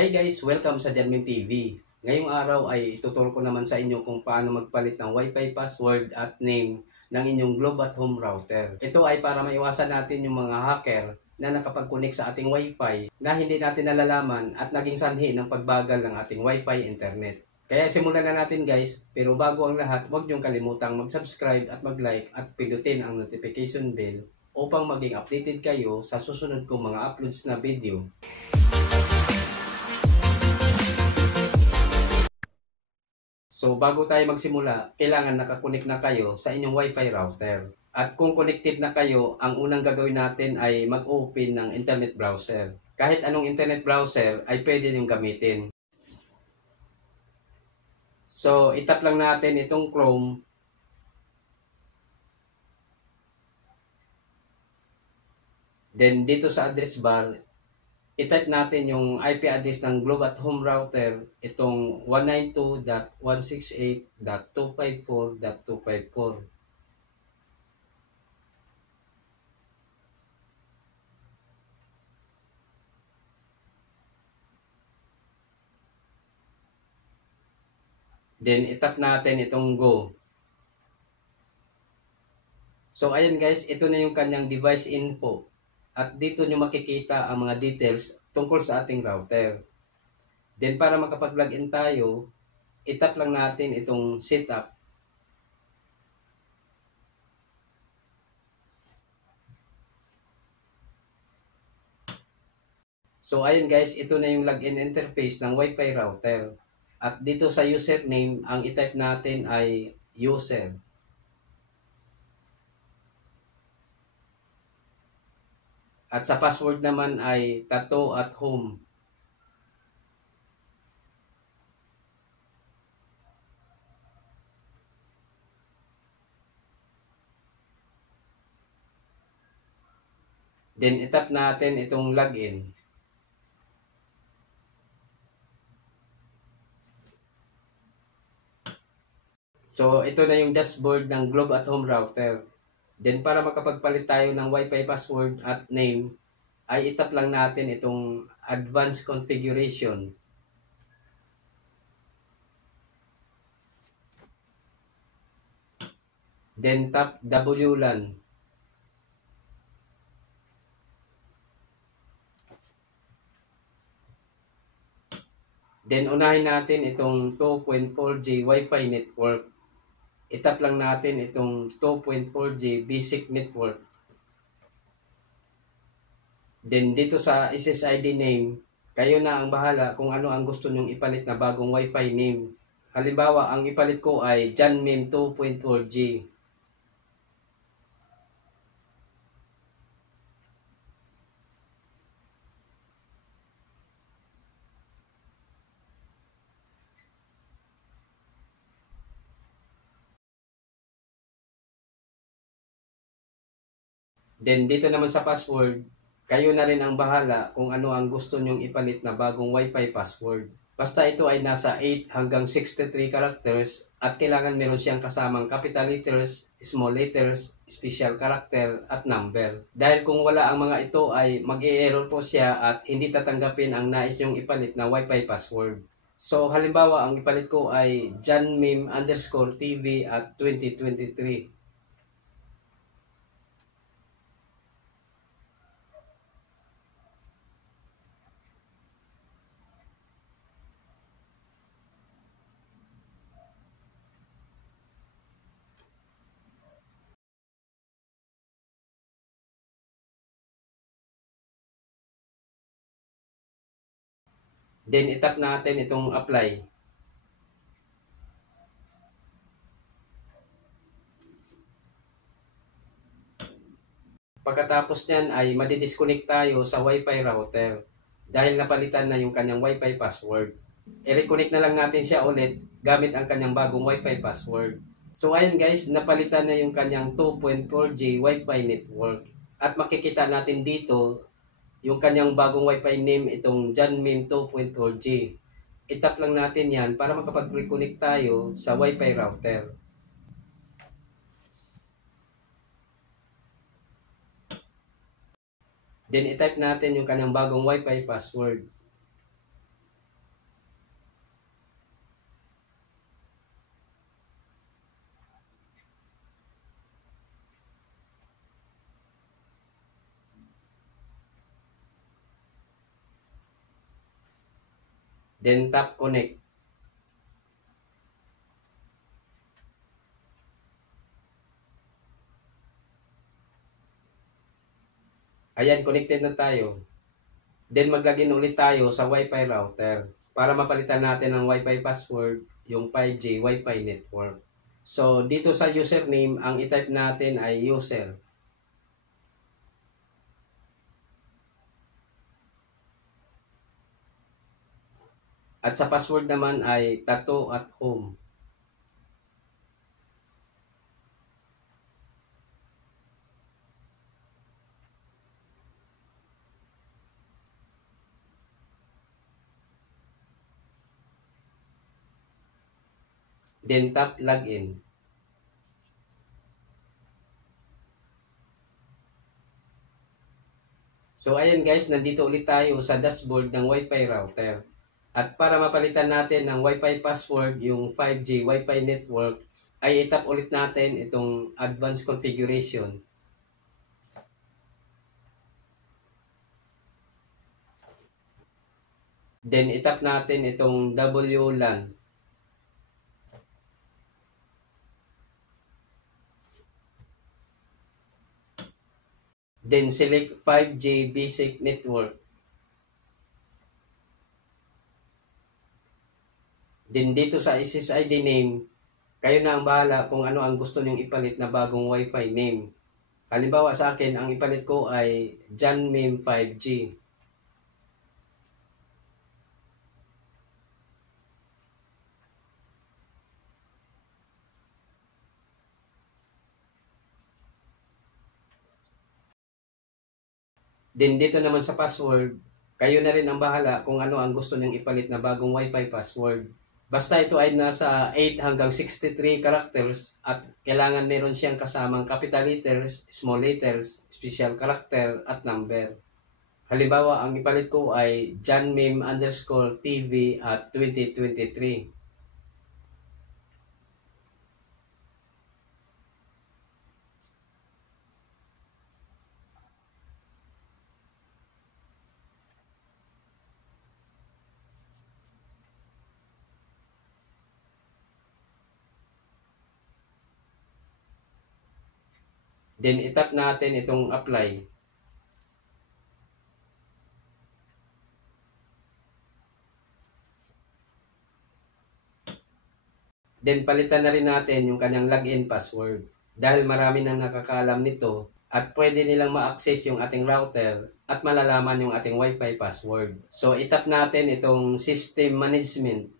Hey guys, welcome sa Janmim TV. Ngayong araw ay ituturo ko naman sa inyo kung paano magpalit ng Wi-Fi password at name ng inyong Globe at Home router. Ito ay para maiwasan natin yung mga hacker na nakapag-connect sa ating Wi-Fi na hindi natin nalalaman at naging sanhi ng pagbagal ng ating Wi-Fi internet. Kaya simulan na natin guys, pero bago ang lahat, huwag niyong kalimutang mag-subscribe at mag-like at pindutin ang notification bell upang maging updated kayo sa susunod kong mga uploads na video. So bago tayo magsimula, kailangan nakakunik na kayo sa inyong Wi-Fi router. At kung connected na kayo, ang unang gagawin natin ay mag-open ng internet browser. Kahit anong internet browser ay pwede niyong gamitin. So itap lang natin itong Chrome. Then dito sa address bar, i-type natin yung IP address ng Globe at Home router, itong 192.168.254.254. Then itap natin itong Go. So ayan guys, ito na yung kanyang device info. At dito nyo makikita ang mga details tungkol sa ating router. Then para makapag-login tayo, itap lang natin itong setup. So ayan guys, ito na yung login interface ng Wi-Fi router. At dito sa username, ang itype natin ay user. At sa password naman ay tattoo at home. Then itap natin itong login. So ito na yung dashboard ng Globe at Home router. Then para makapagpalit tayo ng Wi-Fi password at name, ay itap lang natin itong advanced configuration. Then tap WLAN. Then unahin natin itong 2.4G Wi-Fi network. Itap lang natin itong 2.4G basic network. Then dito sa SSID name, kayo na ang bahala kung ano ang gusto nyong ipalit na bagong Wi-Fi name. Halimbawa, ang ipalit ko ay Janmim 2.4G. Then dito naman sa password, kayo na rin ang bahala kung ano ang gusto nyong ipalit na bagong Wi-Fi password. Basta ito ay nasa 8 hanggang 63 characters at kailangan meron siyang kasamang capital letters, small letters, special character at number. Dahil kung wala ang mga ito ay mag-e-error po siya at hindi tatanggapin ang nais nyong ipalit na Wi-Fi password. So halimbawa ang ipalit ko ay janmim_tv at 2023. Then itap natin itong apply. Pagkatapos niyan ay madidisconnect tayo sa Wi-Fi router dahil napalitan na yung kanyang Wi-Fi password. I-reconnect na lang natin siya ulit gamit ang kanyang bagong Wi-Fi password. So ayun guys, napalitan na yung kanyang 2.4G Wi-Fi network. At makikita natin dito yung kanyang bagong Wi-Fi name, itong Janmim 2.4G. Itap lang natin yan para makapag-reconnect tayo sa Wi-Fi router. Then i-type natin yung kanyang bagong Wi-Fi password. Then tap connect. Ayan, connected na tayo. Then mag-login ulit tayo sa Wi-Fi router para mapalitan natin ng Wi-Fi password yung 5G Wi-Fi network. So dito sa username, ang i-type natin ay user. At sa password naman ay tattoo at home. Then tap login. So ayan guys, nandito ulit tayo sa dashboard ng Wi-Fi router. At para mapalitan natin ng Wi-Fi password yung 5G Wi-Fi network, ay itap ulit natin itong advanced configuration. Then itap natin itong WLAN. Then select 5G basic network. Then dito sa SSID name, kayo na ang bahala kung ano ang gusto nyong ipalit na bagong Wi-Fi name. Halimbawa sa akin, ang ipalit ko ay Janmem 5G. Then dito naman sa password, kayo na rin ang bahala kung ano ang gusto nyong ipalit na bagong Wi-Fi password. Basta ito ay nasa 8 hanggang 63 characters at kailangan meron siyang kasamang capital letters, small letters, special character at number. Halimbawa, ang ipalit ko ay janmem_tv at 2023. Then itap natin itong apply. Then palitan na rin natin yung kanyang login password. Dahil marami nang nakakaalam nito at pwede nilang ma-access yung ating router at malalaman yung ating Wi-Fi password. So itap natin itong system management.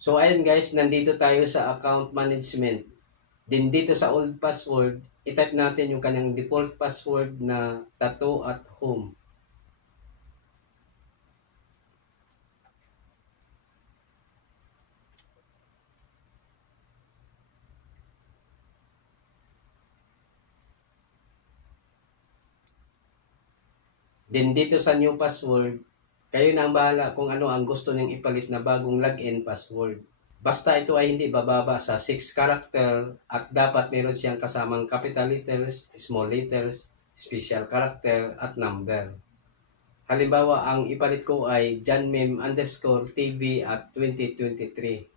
So ayan guys, nandito tayo sa account management. Then dito sa old password, itype natin yung kanyang default password na tattoo at home. Then dito sa new password, kayo na ang bahala kung ano ang gusto niyong ipalit na bagong login password. Basta ito ay hindi bababa sa 6 character at dapat meron siyang kasamang capital letters, small letters, special character at number. Halimbawa, ang ipalit ko ay janmem_tv at 2023.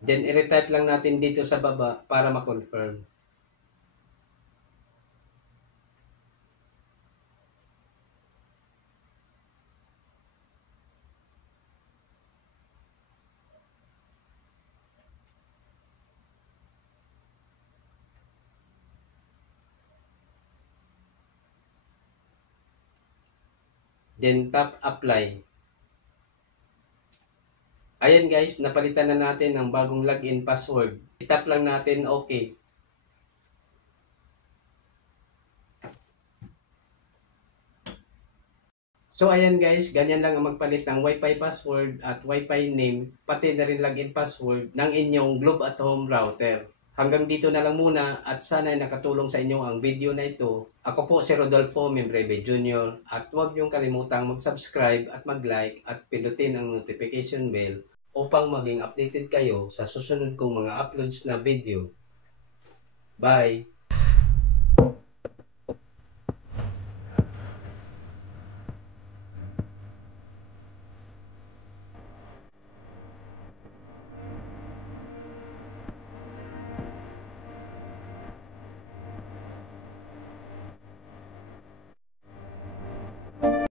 Then, i-retype lang natin dito sa baba para ma-confirm. Then, tap apply. Ayan guys, napalitan na natin ng bagong login password. I-tap lang natin okay. So ayan guys, ganyan lang ang magpalit ng Wi-Fi password at Wi-Fi name, pati na rin login password ng inyong Globe at Home router. Hanggang dito na lang muna at sana ay nakatulong sa inyo ang video na ito. Ako po si Rodolfo Membreve Jr. at huwag niyong kalimutang mag-subscribe at mag-like at pindutin ang notification bell upang maging updated kayo sa susunod kong mga uploads na video. Bye!